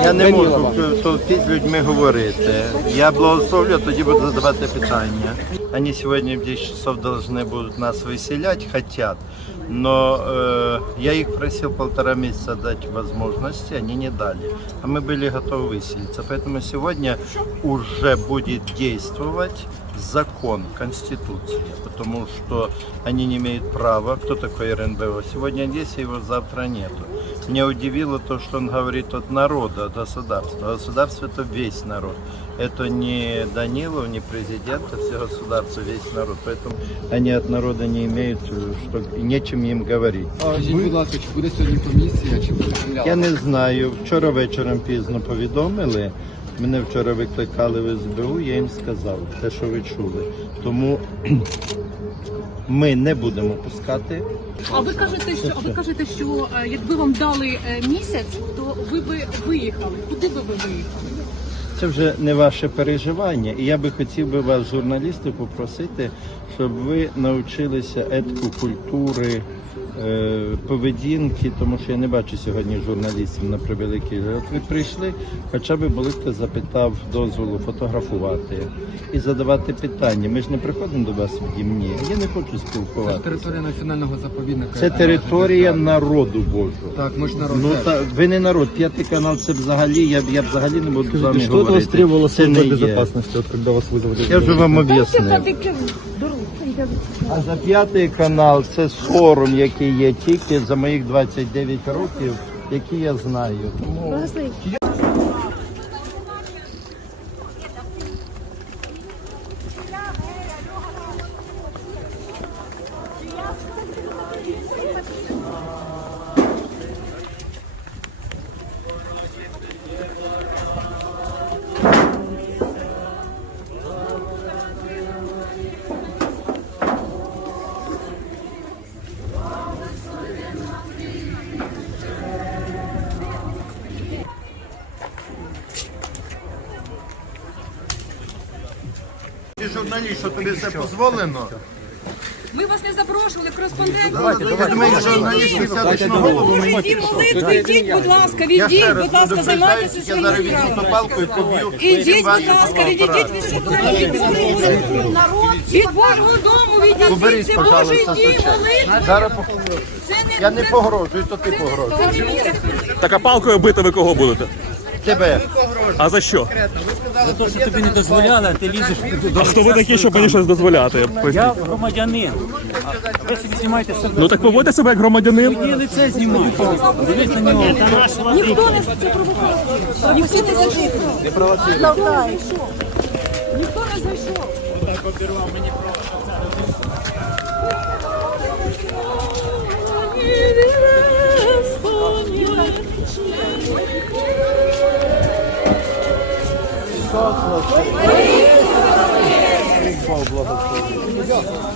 Я не можу з людьми говорити. Я благословлю, тоді буду задавати питання. Они сегодня в 10 часов должны будут нас выселять, хотят Но э, я их просил полтора месяца дать возможности, они не дали. А мы были готовы выселиться. Поэтому сегодня уже будет действовать закон, Конституция. Потому что они не имеют права. Кто такой РНБО? Сегодня есть, а его завтра нету. Меня удивило то, что он говорит от народа, от государства. Государство это весь народ. Это не Данилов, не президент, это все государство, весь народ. Поэтому они от народа не имеют, э, что, нечем им говорить. Скажіть, будь ласка, чи буде сьогодні комісія, чи повідомляли? Я не знаю. Вчора вечором пізно повідомили. Мене вчора викликали в СБУ, я їм сказав те, що ви чули. Тому ми не будемо пускати. А ви кажете, що а ви кажете, що е, якби вам дали е, місяць, то ви би виїхали. Куди би ви виїхали? Це вже не ваше переживання. І я би хотів би вас, журналісти, попросити, щоб ви навчилися етику культури, е, поведінки, тому що я не бачу сьогодні журналістів на превеликий жаль. От ви прийшли, хоча б були хто запитав дозволу фотографувати і задавати питання. Ми ж не приходимо до вас в гімні. Я не хочу Це спілкуватися. територія національного заповідника. Це територія народу Божого. Так, ми ж народ. Ну та ви не народ. П'ятий канал це взагалі. Я, я взагалі не буду з вами Что от вас говорити. требовала служба безопасности, вот когда вас вызвали? Я же вам об'яснив. А за п'ятий канал це сором, який є тільки за моїх 29 років, які я знаю. Тому ти журналіст, що тобі все дозволено? Ми вас не запрошували, кореспондент. Я думаю, журналіст висядеш на голову. Відійдіть, відійдіть, будь ласка, відійдіть, будь ласка, займайтеся я зараз своїми візьму справами. палку і поб'ю. Ідіть, будь ласка, відійдіть від святої від Божого дому, відійдіть, це пожалуйста, Божий дім, молитва. Я не погрожую, то ти погрожуєш. Так а палкою бити ви кого будете? Тебе. А за що? За те, що тобі не дозволяли, а ти лізеш А хто ви такі, щоб мені щось дозволяти? Я громадянин. А ви собі знімаєте себе. Ну так поводьте себе як громадянин. Мені лице знімає. Дивись на нього. Ніхто не це провокував. Ніхто не зайшов. Не. Ніхто не зайшов.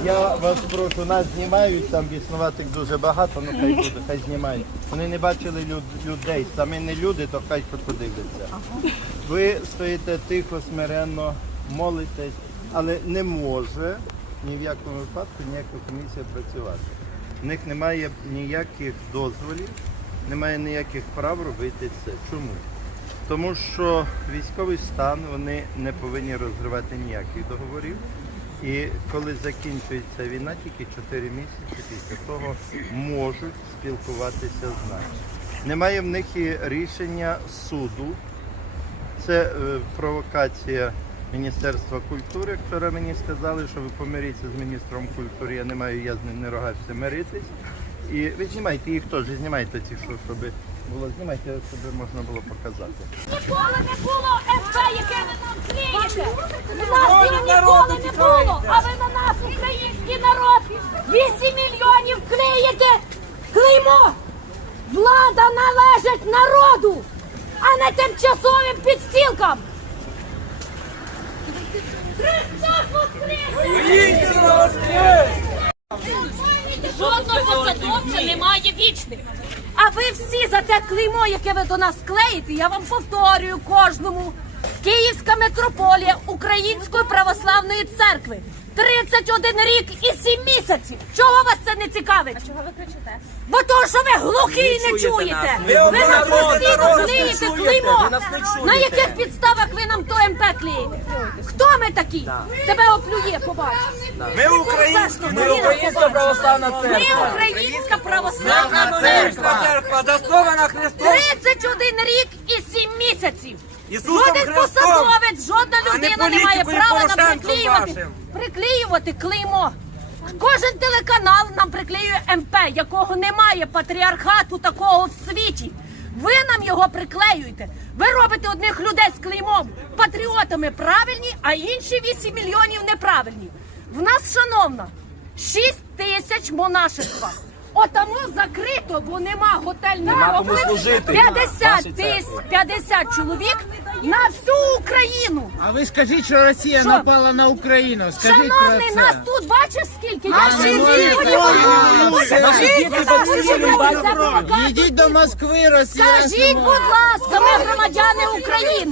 Я вас прошу, нас знімають, там біснуватих дуже багато, ну хай буде, хай знімають. Вони не бачили люд- людей, самі не люди, то хай подивляться. Ви стоїте тихо, смиренно, молитесь, але не може ні в якому випадку ніяка комісія працювати. В них немає ніяких дозволів, немає ніяких прав робити це. Чому? Тому що військовий стан вони не повинні розривати ніяких договорів. І коли закінчується війна, тільки 4 місяці після того можуть спілкуватися з нами. Немає в них і рішення суду. Це е, провокація Міністерства культури. Вчора мені сказали, що ви помиріться з міністром культури. Я не маю, я з ним не рогався миритись. І ви знімайте їх теж, знімайте ці, що щоб було, знімайте, щоб можна було показати. Ніколи не було ФП, яке ви нам клеїте. У нас його ніколи не було, а ви на нас, український народ, 8 мільйонів клеїте клеймо. Влада належить народу, а не тимчасовим підстілкам. Христос воскрес! Жодного посадовця немає вічних. А ви всі за те клеймо, яке ви до нас клеїте, я вам повторюю кожному. Київська митрополія Української православної церкви. 31 рік і 7 місяців. Чого вас це не цікавить? А чого ви кричите? Бо того, що ви глухі і не чуєте. Ви нам постійно клеїте клеймо. На яких підставах ви клеїте? Хто ми такі? Тебе оплює, побачиш. Ми українська, Ми українська православна Ми українська православна церква. церква, заснована Христом. 31 рік і 7 місяців. Ісусом Жоден Христом, посадовець, жодна а не людина не має права нам приклеювати, приклеювати клеймо. Кожен телеканал нам приклеює МП, якого немає патріархату такого в світі. Ви нам його приклеюєте. Ви робите одних людей з клеймом патріотами правильні, а інші 8 мільйонів неправильні. В нас, шановна, 6 тисяч монашества. Отамо закрито, бо нема готельних Нема кому служити. 50 тисяч 50 чоловік на всю Україну. А ви скажіть, що Росія Що? напала на Україну. Скажіть Шановний, про нас тут бачиш скільки? Я А, ще ну, ну, ну. Наші діти батьки. Їдіть до Москви, Росія. Скажіть, будь ласка, ми громадяни України.